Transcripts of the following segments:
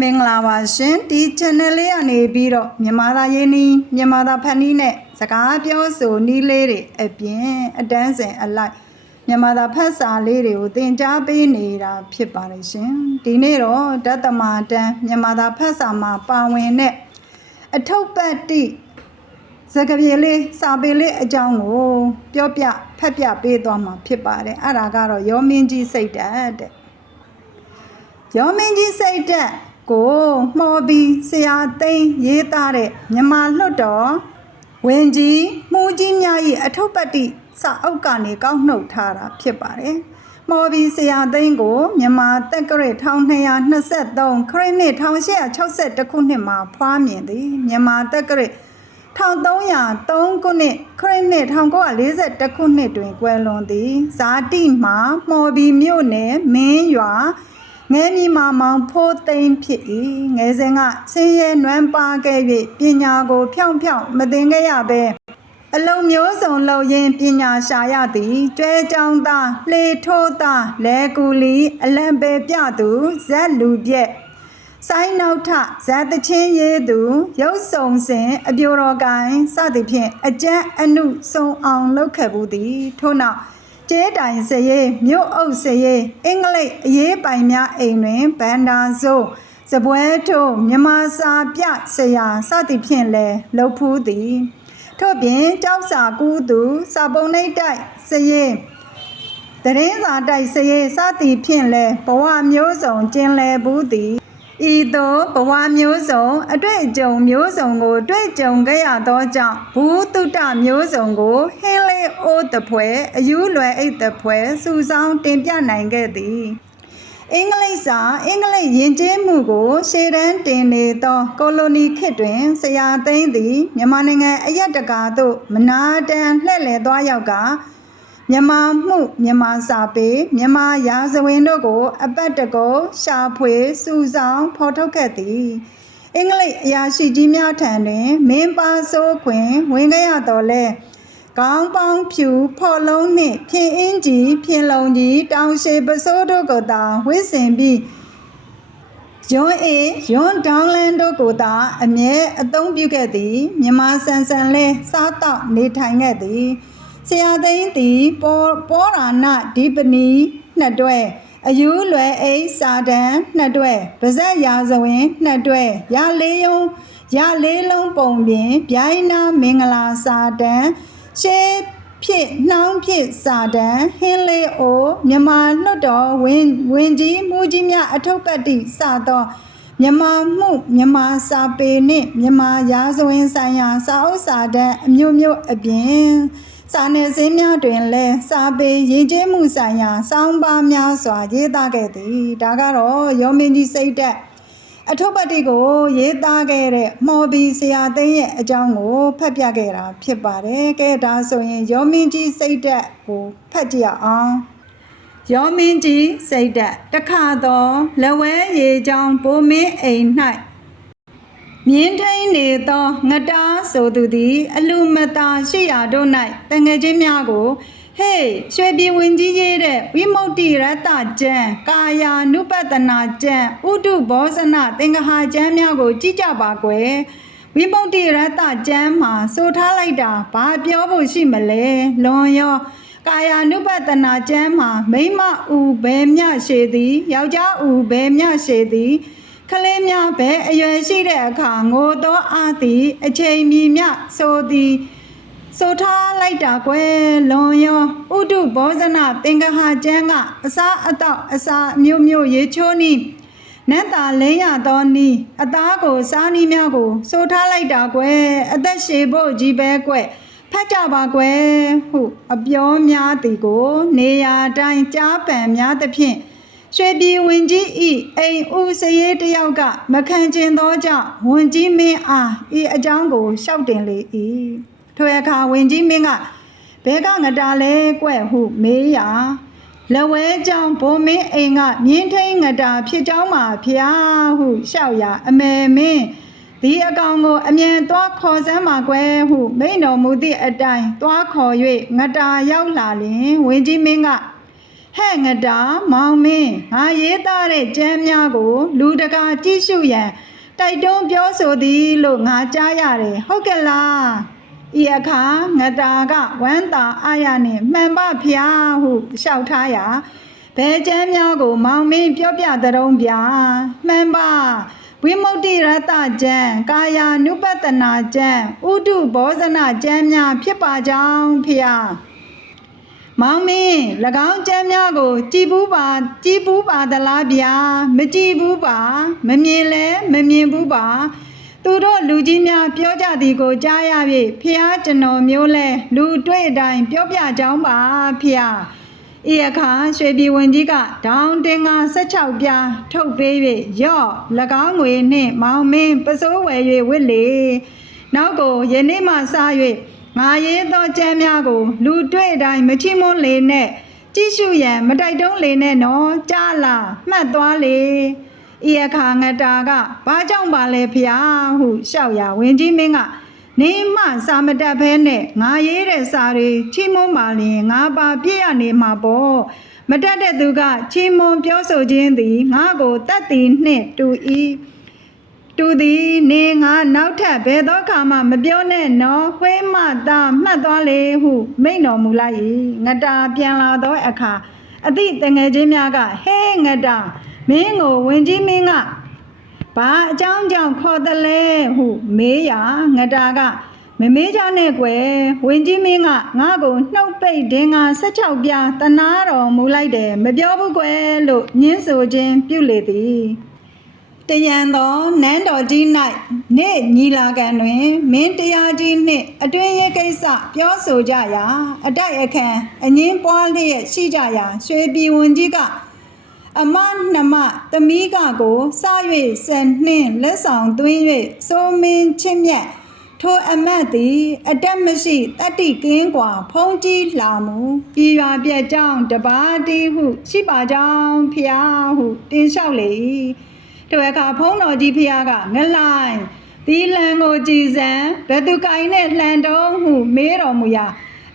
မင်္ဂလာပါရှင်ဒီ channel လေးကနေပြီးတော့မြန်မာသားရင်းနှီးမြန်မာသားဖန်နီးနဲ့စကားပြောဆိုနီးလေးတွေအပြင်အတန်းစင်အလိုက်မြန်မာသားဖတ်စာလေးတွေကိုသင်ကြားပေးနေတာဖြစ်ပါတယ်ရှင်ဒီနေ့တော့ဓတ္တမာတန်းမြန်မာသားဖတ်စာမှာပါဝင်တဲ့အထုပ်ပတ်တိစကားပြေလေးစာပေလေးအကြောင်းကိုပြောပြဖတ်ပြပေးသွားမှာဖြစ်ပါတယ်အဲ့ဒါကတော့ရောမင်းကြီးစိတ်ဓာတ်တဲ့ရောမင်းကြီးစိတ်တက် ကိုမှော်ပြီးဆရာသိန်းရေးသားတဲ့မြန်မာလွတ်တော်ဝင်ကြီးမှုကြီးများ၏အထုပ်ပတ်တိစာအုပ်ကနေကောက်နှုတ်ထားတာဖြစ်ပါတယ်။မှော်ပြီးဆရာသိန်းကိုမြန်မာတက္ကရာ1223ခရစ်နှစ်1861ခုနှစ်မှာဖွားမြင်သည်မြန်မာတက္ကရာ1303ခုနှစ်ခရစ်နှစ်1941ခုနှစ်တွင်ကွယ်လွန်သည်ဇာတိမှာမှော်ပြီးမြို့နယ်မင်းရွာ ငယ်မီမာမောင်ဖိုးသိမ့်ဖြစ်၏ငယ်စဉ်ကဆင်းရဲနွမ်းပါခဲ့၍ပညာကို ဖြောင့်ဖြောင့်မသိခဲ့ရဘဲအလုံးမျိုးစုံလုံရင်ပညာရှာရသည်ကျွဲကြောင်းသားလှေထိုးသားလဲကူလီ အလံပေပြသူဇက်လူပြက်စိုင်းနောက်ထဇက်တချင်းရေးသူရုပ်ဆောင်စဉ်အပြိုတော်ကိုင်စသည်ဖြင့်အကျန်းအနုစုံအောင်လုပ်ခဲ့ဘူးသည်ထို့နောက် ကျဲတိုင်စရေးမြို့အုပ်စရေးအင်္ဂလိပ်အရေးပိုင်များအိမ်တွင်ဗန္ဒာဆိုးစပွဲထိုးမြမစာပြဆရာစသည်ဖြင့်လဲလှုပ်ဖူးသည်ထို့ပြင်ကြောက်စာကူးသူစာပုံနှိပ်တိုက်စရေးတရင်စာတိုက်စရေးစသည်ဖြင့်လဲဘဝမျိုးစုံကျင်လည်ဘူးသည် ဤသို့ဘဝမျိုးစုံအတွေ့အကြုံမျိုးစုံကိုတွေ့ကြုံခဲ့ရသောကြောင့်ဘူတုတမျိုးစုံကိုဟင်းလေးအိုးတပွဲအယူလွယ်အိတ်တပွဲစုဆောင်တင်ပြနိုင်ခဲ့သည်အင်္ဂလိပ်စာအင်္ဂလိပ်ယဉ်ကျေးမှုကို ရှေ့တန်းတင်နေသောကိုလိုနီခေတ်တွင်ဆရာသိန်းသည်မြန်မာနိုင်ငံအရက်တကာသို့မနာတန်လှည့်လည်သွားရောက်က မြန်မာမှုမြန်မာစာပေမြန်မာရာဇဝင်တို့ကို အပတ်တကောရှာဖွေစုဆောင်ဖော်ထုတ်ခဲ့သည်အင်္ဂလိပ်အရာရှိကြီးများထံတွင် မင်းပါဆိုးခွင်ဝင်ခဲ့ရတော်လဲကောင်းပေါင်းဖြူဖော်လုံးနှင့်ဖြင်းအင်းကြီးဖြင်းလုံးကြီးတောင်ရှိပစိုးတို့ကိုသာဝစ်စင်ပြီးယွန်းအေယွန်းဒေါင်းလန်တို့ကိုသာအမြဲအသုံးပြုခဲ့သည်မြန်မာဆန်ဆန်လဲစားတော့နေထိုင်ခဲ့သည် ဆရာသိန်းသည်ပေါ်ပေါ်ရာဏဒီပနီနှစ်တွဲအယူလွယ်အိစာတန်နှစ်တွဲပါဇက်ရာဇဝင်နှစ်တွဲရလေးယုံရလေးလုံးပုံပြင်ဗျိုင်းနာမင်္ဂလာစာတန်ရှေးဖြစ်နှောင်းဖြစ်စာတန်ဟင်းလေးအိုမြန်မာလွတ်တော်ဝင်းဝင်းကြီးမူကြီးများအထုပ်ပတ်တိစသောမြန်မာမှုမြန်မာစာပေနှင့်မြန်မာရာဇဝင်ဆိုင်ရာစာအုပ်စာတမ်းအမျိုးမျိုးအပြင် စာနယ်ဇင်းများတွင်လည်းစာပေရည်ကျဲမှုဆိုင်ရာစောင်းပါများစွာရေးသားခဲ့သည်ဒါကတော့ရောမင်းကြီးစိတ်သက်အထုပ်ပတ်တိကို ရေးသားခဲ့တဲ့မော်ဘီဆရာသိန်းရဲ့အကြောင်းကိုဖတ်ပြခဲ့တာဖြစ်ပါတယ်ကဲဒါဆိုရင်ရောမင်းကြီးစိတ်သက်ကိုဖတ်ကြည့်အောင်ရောမင်းကြီးစိတ်တက်တခါသောလက်ဝဲရေချောင်းဘိုးမင်းအိမ်၌ မြင်းထိန်နေသောငတားဆိုသူသည် အလူမတာရှိရာတို့၌တငယ်ချင်းများကိုဟေးရွှေပြည်ဝင်ကြီးရေးတဲ့ဝိမု ക്തി ရတ္တကျမ်းကာယာနုပတနာကျမ်းဥဒုဘောဇနသင်္ဃဟာကျမ်းများကိုကြည့်ကြပါကွယ်ဝိမု ക്തി ရတ္တကျမ်းမှာဆိုထားလိုက်တာဘာပြောဖို့ရှိမလဲလွန်ရော ကာယာနုပတနာကျမ်းမှာမိမဥဘယ်မြရှေသည်ယောက်ျားဥဘယ်မြရှေသည် ကလေးများဘယ်အရွယ်ရှိတဲ့အခါငိုသောအသည်အချိန်မီမြဆိုသည်ဆိုထားလိုက်တာကွယ်လွန်ရောဥဒုဘောဇနသင်္ကဟာကျမ်းကအစားအတော့အစာအမျိုးမျိုးရေချိုးနီးနတ်တာလင်းရသောနီးအသားကိုစားနီးများကိုဆိုထားလိုက်တာကွယ်အသက်ရှည်ဖို့ကြီးပဲကွယ်ဖတ်ကြပါကွယ်ဟုအပြောများသည်ကို နေရာတိုင်းကြားပံများသဖြင့် ရွှေပြည်ဝင်ကြီးဤအိမ်ဦးစရေးတယောက်ကမခံကျင်သောကြောင့်ဝင်ကြီးမင်းအားဤအကြောင်းကိုရှောက်တင်လေ၏ထိုအခါဝင်ကြီးမင်းကဘဲကငတာလဲကွဲ့ဟုမေးရာလက်ဝဲကြောင့်ဘုံမင်းအိမ်ကမြင်းထိန်ငတာဖြစ်ကြောင်းမှာဖျားဟုရှောက်ရာအမေမင်းဒီအကောင်ကိုအမြန်သွားခေါ်စမ်းပါကွယ်ဟုမိန်တော်မူသည့်အတိုင်းသွားခေါ်၍ငတာရောက်လာလျင်ဝင်းကြီးမင်းက ဟဟဲ့ငတာမောင်မင်းငါရေးသားတဲ့ကျမ်းများကို လူတကာကြည့်ရှုရန်တိုက်တွန်းပြောဆိုသည်လို့ငါကြားရတယ်ဟုတ်ကဲ့လားဤအခါငတာကဝမ်းသာအားရနှင့်မှန်ပါဖျားဟုလျှောက်ထားရာဘယ်ကျမ်းများကို မောင်မင်းပြောပြတဲ့တုံးဗျာမှန်ပါဝိမု ക്തി ရတကျမ်းကာယာနုပတနာကျမ်းဥဒုဘောဇနကျမ်းများဖြစ်ပါကြောင်းဖျား မောင်မင်း၎င်းကျမ်းများကို ကြည်ဘူးပါကြည်ဘူးပါသလားဗျာမကြည်ဘူးပါ မမြင်လဲမမြင်ဘူးပါ သူတို့လူကြီးများပြောကြသည်ကိုကြားရပြီဖះကျွန်တော်မျိုးလဲလူတွေ့အတိုင်းပြောပြကြောင်းပါဖះဤအခါရွှေပြည်ဝင်ကြီးကဒေါင်းတင်ငါ16ပြားထုတ်ပေး၍ရော့၎င်းငွေနှင့် မောင်မင်းပစိုးဝယ်၍ဝစ်လေနောက်ကိုယနေ့မှစ၍ ငါရေးသောကျမ်းများကို လူတွေ့အတိုင်းမချိမွန်းလေနဲ့ကြည့်ရှုရန်မတိုက်တုံးလေနဲ့နော်ကြားလာမှတ်သွားလေဤအခါငတာကဘာကြောင့်ပါလဲဖျားဟုလျှောက်ရာဝင်ကြီးမင်းကနေမှစာမတက်ဖဲနဲ့ငါရေးတဲ့စာတွေချိမွန်းပါလင်ငါပါပြည့်ရနေမှာပေါ့မတက်တဲ့သူကချိမွန်းပြောဆိုခြင်းသည်ငါကိုတတ်သည်နှင့်တူ၏ တူသည်နေငါနောက်ထပ်ဘယ်သောအခါမှမပြောနဲ့နော်ခွေးမသားမှတ်သွားလေဟု မိန့်တော်မူလိုက်၏ငတာပြန်လာသောအခါအသည့်တငယ်ချင်းများကဟဲငတာမင်းကိုဝင်ကြီးမင်းကဘာအကြောင်းကြောင့်ခေါ်တယ်လဲဟုမေးရာငတာကမမေးကြနဲ့ကွယ်ဝင်ကြီးမင်းကငါ့ကိုနှုတ်ပိတ်ဒင်္ဂါ16ပြားတနာတော်မူလိုက်တယ်မပြောဘူးကွယ်လို့ညင်းဆိုခြင်းပြုလေသည် တယံသောနန်းတော်ကြီး၌နေ့ညီလာခံတွင်မင်းတရားကြီးနှင့်အတွင်းရေးကိစ္စပြောဆိုကြရာအတိုက်အခံအငင်းပွားလျက်ရှိကြရာရွှေပြည်ဝန်ကြီးက အမနှမသမီးကကိုစ၍ဆန်နှင်းလက်ဆောင်သွင်း၍စိုးမင်းချင်းမြတ်ထိုအမတ်သည်အတက်မရှိတတ္တိကင်းกว่าဖုံးကြီးလာမူပြည်ရွာပြက်ကြောင်းတပါးတီးဟုရှိပါကြောင်းဖျားဟုတင်လျှောက်လေ၏ ထိုအခါဖုံးတော်ကြီးဖျားကငလိုင်းဒီလန်ကိုကြည်စံဘယ်သူကိုင်းနဲ့လှန်တော်ဟုမေးတော်မူရာ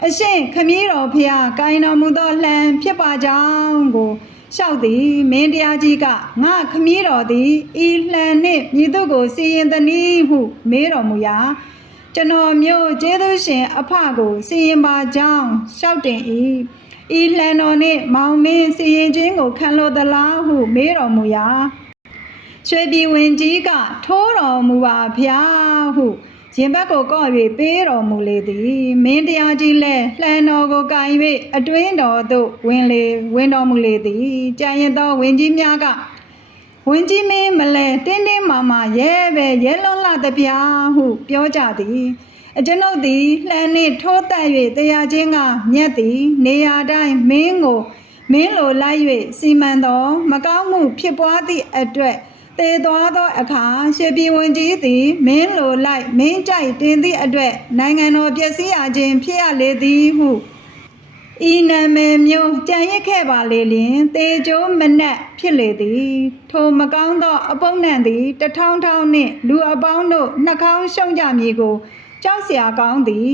အရှင်ခမည်းတော်ဖျားကိုင်းတော်မူသောလှန်ဖြစ်ပါကြောင်းကိုလျှောက်သည်မင်းတရားကြီးကငါခမည်းတော်သည်ဤလှန်နှင့်မြည်သူကိုစီရင်သည်နည်းဟုမေးတော်မူရာကျွန်တော်မျိုးကျေးဇူးရှင်အဖကိုစီရင်ပါကြောင်းလျှောက်တင်၏ဤလှန်တော်နှင့်မောင်မင်းစီရင်ခြင်းကိုခံလိုသလားဟုမေးတော်မူရာ ရွှေပြည်ဝင်ကြီးကထိုးတော်မူပါဗျာဟုရင်ဘတ်ကိုကော့၍ပေးတော်မူလေသည်မင်းတရားကြီးလည်းလှန်တော်ကိုကင်၍အတွင်းတော်သို့ဝင်လေဝင်တော်မူလေသည်ကြံရင်သောဝင်ကြီးများကဝင်ကြီးမင်းမလဲတင်းတင်းမာမာရဲပဲရဲလွန်းလာတပြားဟုပြောကြသည်အကျွန်ုပ်သည်လှန်နှင့်ထိုးတက်၍တရားချင်းကမြက်သည် နေရာတိုင်းမင်းကိုမင်းလိုလိုက်၍စီမံသော မကောင်းမှုဖြစ်ပွားသည့်အတွက် တေသွားသောအခါရှေပြည်ဝင်ကြီးသည်မင်းလိုလိုက်မင်းကြိုက်တင်သည့်အတွက်နိုင်ငံတော်ပျက်စီးရခြင်းဖြစ်ရလေသည်ဟုဤနာမည်မျိုးကြံရစ်ခဲ့ပါလေလျင်တေကျိုးမနက်ဖြစ်လေသည်ထိုမကောင်းသောအပုံနှံသည်တထောင်ထောင်နှင့်လူအပေါင်းတို့နှာခေါင်းရှုံကြမည်ကိုကြောက်เสียကောင်းသည်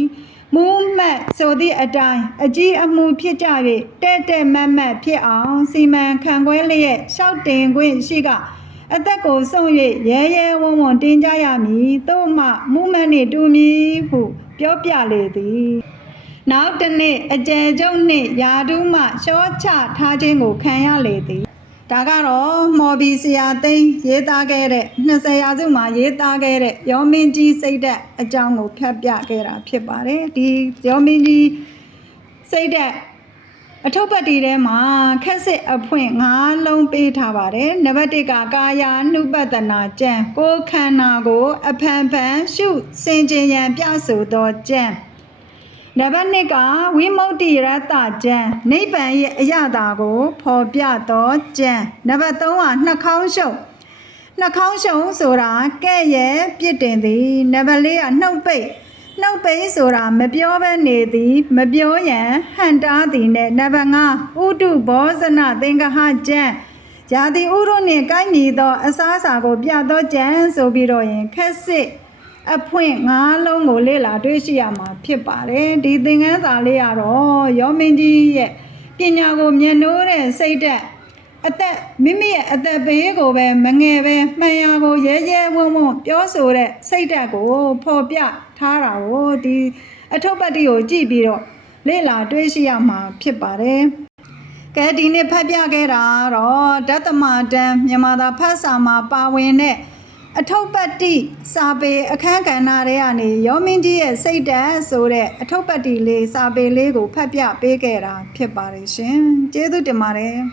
မူးမှတ်ဆိုသည့်အတိုင်းအကြီးအမှုဖြစ်ကြ၍တဲ့တဲ့မတ်မတ်ဖြစ်အောင်စီမံခန့်ခွဲလျက်ရှောက်တင်ခွင့်ရှိက အသက်ကိုဆုံး၍ရဲရဲဝံ့ဝံ့တင်းကြရမည်သို့မှမူးမှတ်နှင့်တူမည်ဟုပြောပြလေသည်နောက်တစ်နေ့အကျယ်ကျုံနှင့်ယာဒုမှရှောချထားခြင်းကိုခံရလေသည်ဒါကတော့မော်ဘီဆရာသိန်းရေးသားခဲ့တဲ့20ရာစုမှာရေးသားခဲ့တဲ့ရောမင်းကြီးစိတ်သက်အကြောင်းကိုဖျက်ပြခဲ့တာဖြစ်ပါတယ်ဒီရောမင်းကြီးစိတ်သက် အထုပ်ပတ်တီထဲမှာခက်စစ်အဖွင့်၅လုံးပေးထားပါတယ်နံပါတ်1ကကာယာနှုပတနာကြံကိုယ်ခန္ဓာကို အဖန်ဖန်ရှုစင်ကြင်ရန်ပြဆိုသောကြံနံပါတ်2ကဝိမု ക്തി ရတ္တကြံနိဗ္ဗာန်ရဲ့အရသာကို ဖော်ပြသောကြံနံပါတ်3ကနှာခေါင်းရှုပ်နှာခေါင်းရှုံဆိုတာကဲ့ရဲ့ပြစ်တင်သည်နံပါတ်4ကနှုတ်ပိတ် နှုတ်ပိတ်ဆိုတာမပြောဘဲနေသည် မပြောရန်ဟန်တားသည်နဲ့နံပါတ်5ဥတုဘောဇနသင်္ကဟကျမ်းဇာတိဥရုနှင့်ကိုက်ညီသော အစားအစာကို ပြသောကျမ်းဆိုပြီးတော့ရင်ခက်စစ်အဖွင့်၅လုံးကိုလေ့လာတွေ့ရှိရမှာဖြစ်ပါတယ်ဒီသင်ခန်းစာလေးကတော့ရောမင်းကြီးရဲ့ပညာကိုမျက်နှိုးတဲ့စိတ်ဓာတ်အသက်မိမိရဲ့အသက်ဘေးကိုပဲမငယ်ပဲမှန်ရာကိုရဲရဲဝံ့ဝံ့ပြောဆိုတဲ့စိတ်ဓာတ်ကိုဖော်ပြ ထားတာကိုဒီအထုပ်ပတ်တိကိုကြည့်ပြီးတော့လေ့လာတွေးရှိရမှာဖြစ်ပါတယ်။ကဲဒီနေ့ဖတ်ပြခဲ့တာတော့ဓတ္တမတန်မြန်မာသာဖတ်စာမှာပါဝင်တဲ့အထုပ်ပတ်တိစာပေအခန်းကဏ္ဍတွေကနေရောမင်းကြီးရဲ့စိတ်ဓာတ်ဆိုတဲ့အထုပ်ပတ်တိလေးစာပေလေးကိုဖတ်ပြပေးခဲ့တာဖြစ်ပါတယ်ရှင်။ကျေးဇူးတင်ပါတယ်။